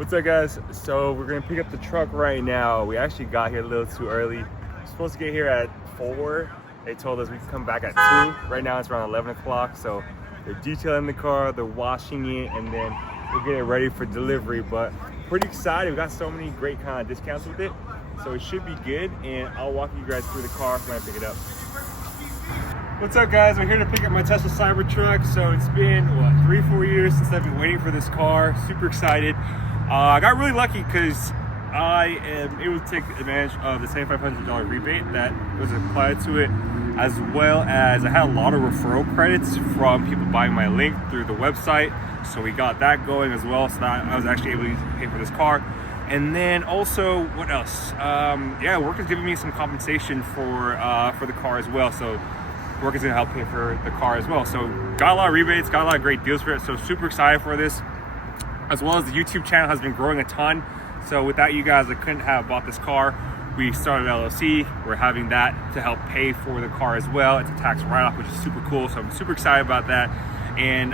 What's up, guys? So we're gonna pick up the truck right now. We actually got here a little too early. We're supposed to get here at 4. They told us we could come back at 2. Right now it's around 11 o'clock. So they're detailing the car, they're washing it, and then we'll get it ready for delivery. But pretty excited. We got so many great kind of discounts with it. So it should be good, and I'll walk you guys through the car when I pick it up. What's up, guys? We're here to pick up my Tesla Cybertruck. So it's been, what, 3-4 years since I've been waiting for this car. Super excited. I got really lucky because able to take advantage of the $7,500 rebate that was applied to it, as well as I had a lot of referral credits from people buying my link through the website. So we got that going as well, so that I was actually able to pay for this car. And then also, what else? Yeah, work is giving me some compensation for the car as well. So work is gonna help pay for the car as well. So got a lot of rebates, got a lot of great deals for it. So super excited for this. As well as the YouTube channel has been growing a ton. So without you guys, I couldn't have bought this car. We started LLC. We're having that to help pay for the car as well. It's a tax write-off, which is super cool. So I'm super excited about that. And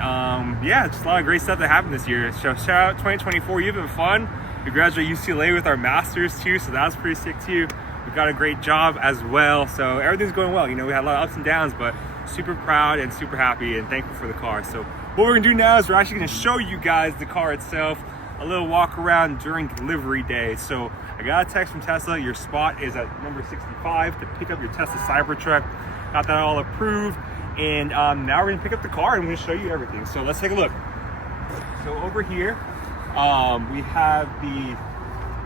yeah, just a lot of great stuff that happened this year. So shout out 2024, you've been fun. We graduated UCLA with our masters too, so that was pretty sick too. We got a great job as well. So everything's going well. You know, we had a lot of ups and downs, but super proud and super happy and thankful for the car. So what we're gonna do now is we're actually gonna show you guys the car itself, a little walk around during delivery day. So I got a text from Tesla, your spot is at number 65 to pick up your Tesla Cybertruck. Got that all approved. And now we're gonna pick up the car and I'm gonna show you everything. So let's take a look. So over here, we have the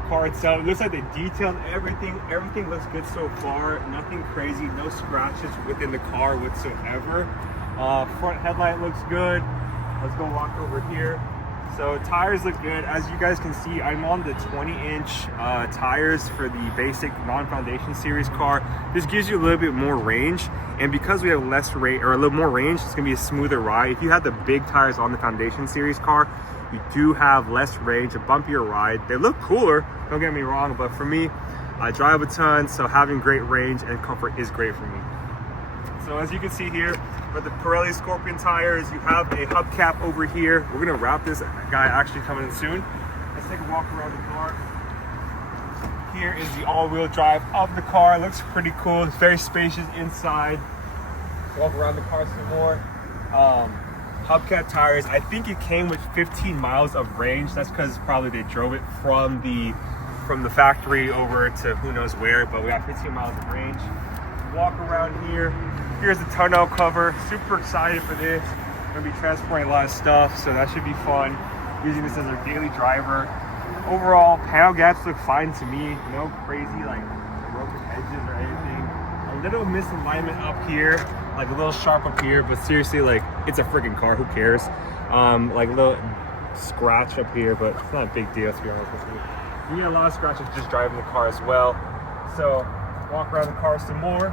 car itself. It looks like they detailed everything. Everything looks good so far. Nothing crazy, no scratches within the car whatsoever. Front headlight looks good. Let's go walk over here. So tires look good. As you guys can see, I'm on the 20-inch tires for the basic non-foundation series car. This gives you a little bit more range, and because we have less range or a little more range, it's gonna be a smoother ride. If you have the big tires on the foundation series car, you do have less range, a bumpier ride. They look cooler, don't get me wrong, but for me, I drive a ton, so having great range and comfort is great for me. So as you can see here, for the Pirelli Scorpion tires, you have a hubcap over here. We're gonna wrap this guy actually coming in soon. Let's take a walk around the car. Here is the all-wheel drive of the car. It looks pretty cool. It's very spacious inside. Walk around the car some more. Hubcap tires. I think it came with 15 miles of range. That's because probably they drove it from the factory over to who knows where, but we got 15 miles of range. Walk around here. Here's the tonneau cover. Super excited for this. We're gonna be transporting a lot of stuff, so that should be fun. Using this as our daily driver. Overall, panel gaps look fine to me. No crazy like broken edges or anything. A little misalignment up here, like a little sharp up here, but seriously, like it's a freaking car. Who cares? Like a little scratch up here, but it's not a big deal to be honest with you. You get a lot of scratches just driving the car as well. So walk around the car some more.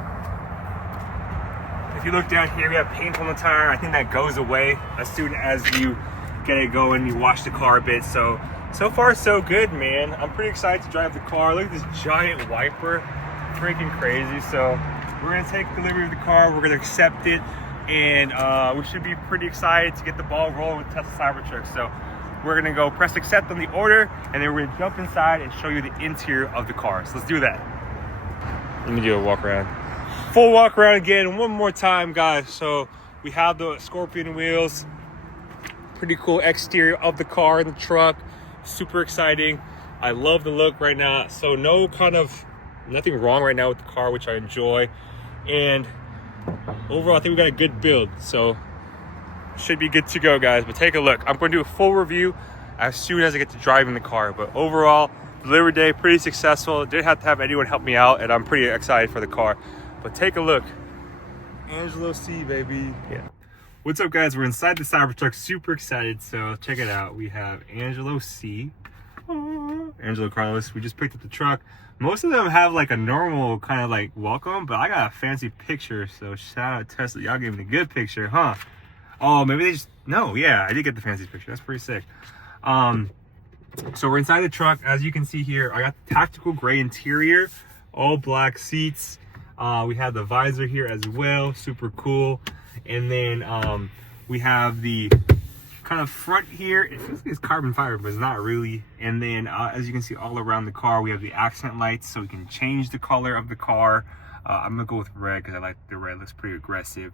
If you look down here, we have paint on the tire. I think that goes away as soon as you get it going, you wash the car a bit. So far so good, man. I'm pretty excited to drive the car. Look at this giant wiper, freaking crazy. So we're gonna take delivery of the car, we're gonna accept it, and we should be pretty excited to get the ball rolling with Tesla Cybertruck. So we're gonna go press accept on the order, and then we're gonna jump inside and show you the interior of the car. So let's do that. Let me do a walk around. Full walk around again one more time, guys. So we have the Scorpion wheels. Pretty cool exterior of the car and the truck. Super exciting. I love the look right now. So nothing wrong right now with the car, which I enjoy. And overall, I think we got a good build. So should be good to go, guys. But take a look. I'm going to do a full review as soon as I get to driving the car. But overall, delivery day, pretty successful. Didn't have to have anyone help me out, and I'm pretty excited for the car. But take a look. Angelo C, baby. Yeah. What's up, guys? We're inside the Cybertruck. Super excited. So check it out. We have Angelo C. Angelo Carlos. We just picked up the truck. Most of them have like a normal kind of like welcome, but I got a fancy picture. So shout out Tesla. Y'all gave me a good picture, huh? Oh, maybe they just, no, yeah, I did get the fancy picture. That's pretty sick. So we're inside the truck. As you can see here, I got the tactical gray interior, all black seats. We have the visor here as well, super cool. And then we have the kind of front here, it feels like it's carbon fiber, but it's not really. And then as you can see all around the car, we have the accent lights, so we can change the color of the car. I'm gonna go with red because I like the red, looks pretty aggressive.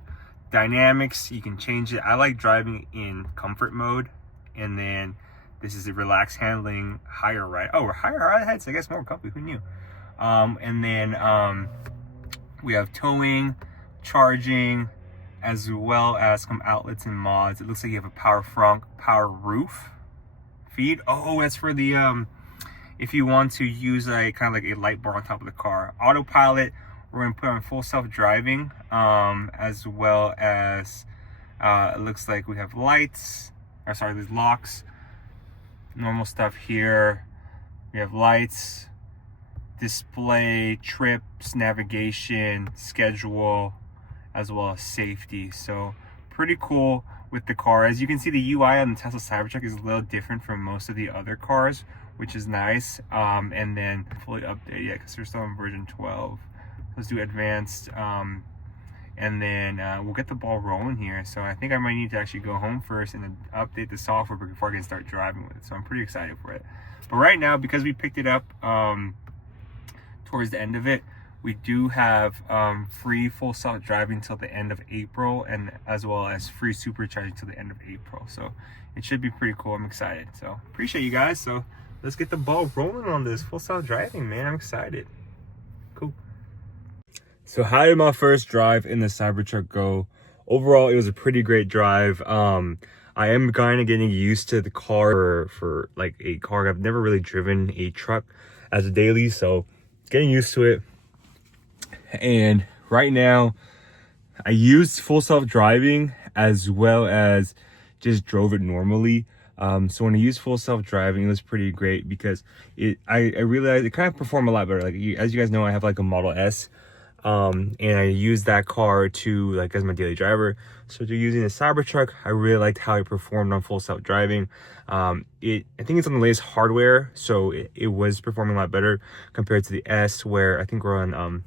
Dynamics, you can change it. I like driving in comfort mode, and then this is a relaxed handling, higher ride. Oh, higher ride heights, I guess more comfy, who knew? And then we have towing, charging, as well as some outlets and mods. It looks like you have a power front, power roof feed. Oh, that's for the if you want to use a kind of like a light bar on top of the car. Autopilot, we're gonna put on full self-driving, as well as it looks like we have lights, or sorry, there's locks, normal stuff here. We have lights, display, trips, navigation, schedule, as well as safety. So pretty cool with the car. As you can see, the UI on the Tesla Cybertruck is a little different from most of the other cars, which is nice. And then fully updated yet because they're still in version 12. Let's do advanced, and then we'll get the ball rolling here. So I think I might need to actually go home first and then update the software before I can start driving with it. So I'm pretty excited for it. But right now, because we picked it up towards the end of it, we do have free full self-driving till the end of April, and as well as free supercharging till the end of April. So it should be pretty cool. I'm excited. So appreciate you guys. So let's get the ball rolling on this full self-driving, man. I'm excited. Cool. So how did my first drive in the Cybertruck go? Overall, it was a pretty great drive. I am kind of getting used to the car for like a car. I've never really driven a truck as a daily, so getting used to it. And right now, I used full self-driving as well as just drove it normally. So when I used full self-driving, it was pretty great because I realized it kind of performed a lot better. Like as you guys know, I have like a Model S. And I use that car to like as my daily driver. So to using the Cybertruck, I really liked how it performed on full self-driving. I think it's on the latest hardware, so it was performing a lot better compared to the S, where I think we're on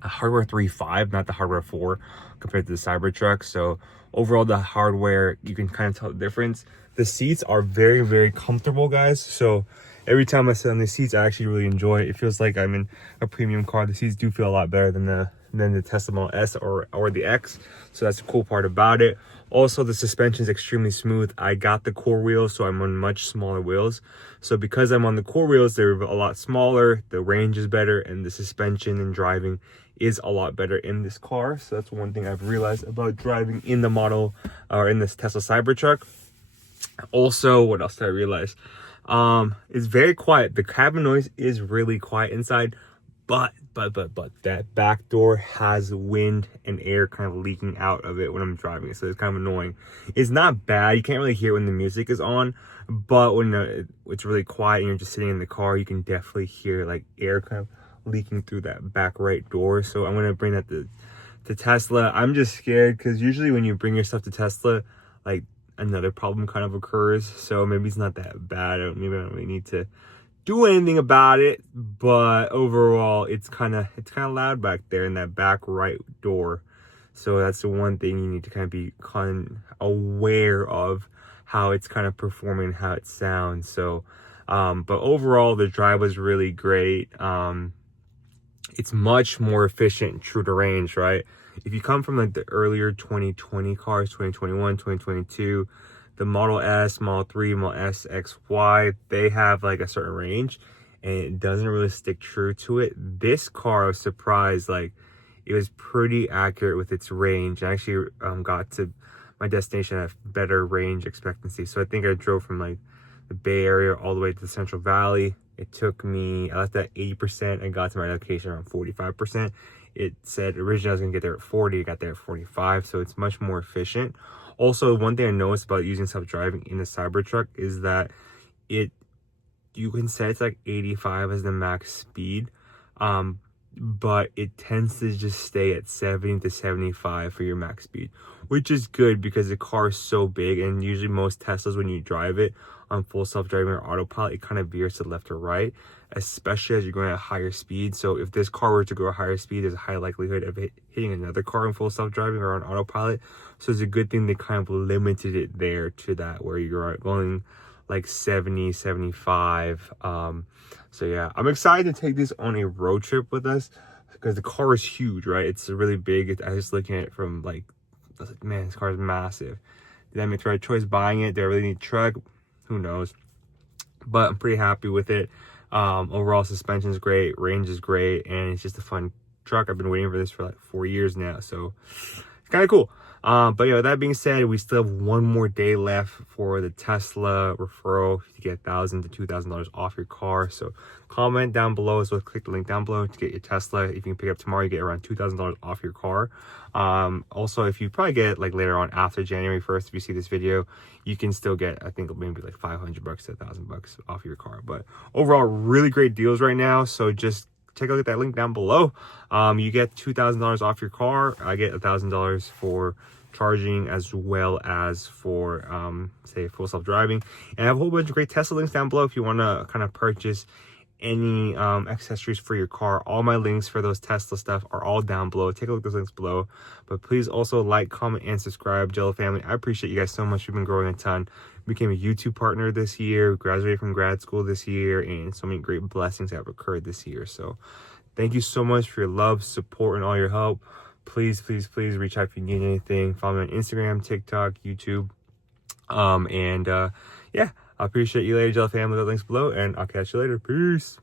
a hardware 3.5, not the hardware 4, compared to the Cybertruck. So overall, the hardware, you can kind of tell the difference. The seats are very, very comfortable, guys. So every time I sit on the seats, I actually really enjoy it. It feels like I'm in a premium car. The seats do feel a lot better than the Tesla Model S or the X. So that's the cool part about it. Also, the suspension is extremely smooth. I got the core wheels, so I'm on much smaller wheels. So because I'm on the core wheels, they're a lot smaller, the range is better, and the suspension and driving is a lot better in this car. So that's one thing I've realized about driving in the model or in this Tesla Cybertruck. Also, what else did I realize? It's very quiet. The cabin noise is really quiet inside, but that back door has wind and air kind of leaking out of it when I'm driving, so it's kind of annoying. It's not bad. You can't really hear it when the music is on, but when it's really quiet and you're just sitting in the car, you can definitely hear like air kind of leaking through that back right door. So I'm gonna bring that to Tesla. I'm just scared because usually when you bring your stuff to Tesla, like another problem kind of occurs. So maybe it's not that bad. Maybe I don't really need to do anything about it. But overall, it's kind of loud back there in that back right door. So that's the one thing you need to kind of be aware of, how it's kind of performing, how it sounds. So, but overall, the drive was really great. It's much more efficient, true to range, right? If you come from like the earlier 2020 cars, 2021, 2022, the Model S, Model 3, Model S, X, Y, they have like a certain range and it doesn't really stick true to it. This car, I was surprised, like it was pretty accurate with its range. I actually got to my destination at better range expectancy. So I think I drove from like the Bay Area all the way to the Central Valley. It took me, I left at 80%. I got to my location around 45%. It said originally I was gonna get there at 40, I got there at 45, so it's much more efficient. Also, one thing I noticed about using self-driving in the Cybertruck is that you can set it's like 85 as the max speed, but it tends to just stay at 70 to 75 for your max speed, which is good because the car is so big, and usually most Teslas, when you drive it on full self-driving or autopilot, it kind of veers to left or right, especially as you're going at higher speed. So if this car were to go at higher speed, there's a high likelihood of hitting another car in full self-driving or on autopilot. So it's a good thing they kind of limited it there to that, where you're going like 70, 75. So yeah, I'm excited to take this on a road trip with us because the car is huge, right? It's really big. I was just looking at it from like, I was like, man, this car is massive. Did I make the right choice buying it? Do I really need a truck? Who knows? But I'm pretty happy with it. Overall suspension is great, range is great, and it's just a fun truck. I've been waiting for this for like 4 years now, so it's kind of cool. But you know, that being said, we still have one more day left for the Tesla referral to get $1,000 to $2,000 off your car. So comment down below as well. Click the link down below to get your Tesla. If you can pick up tomorrow, you get around $2,000 off your car. Also, if you probably get like later on after January 1st, if you see this video, you can still get, I think maybe like $500 to $1,000 off your car. But overall, really great deals right now. So just take a look at that link down below. You get $2,000 off your car. I get $1,000 for charging as well as for say full self-driving, and I have a whole bunch of great Tesla links down below if you want to kind of purchase any accessories for your car. All my links for those Tesla stuff are all down below. Take a look at those links below, but please also like, comment, and subscribe. Jello family, I appreciate you guys so much. We've been growing a ton. Became a YouTube partner this year, graduated from grad school this year, and so many great blessings have occurred this year. So thank you so much for your love, support, and all your help. Please, please, please reach out if you need anything. Follow me on Instagram, TikTok, YouTube. Yeah, I appreciate you later, Jello family. The links below, and I'll catch you later. Peace.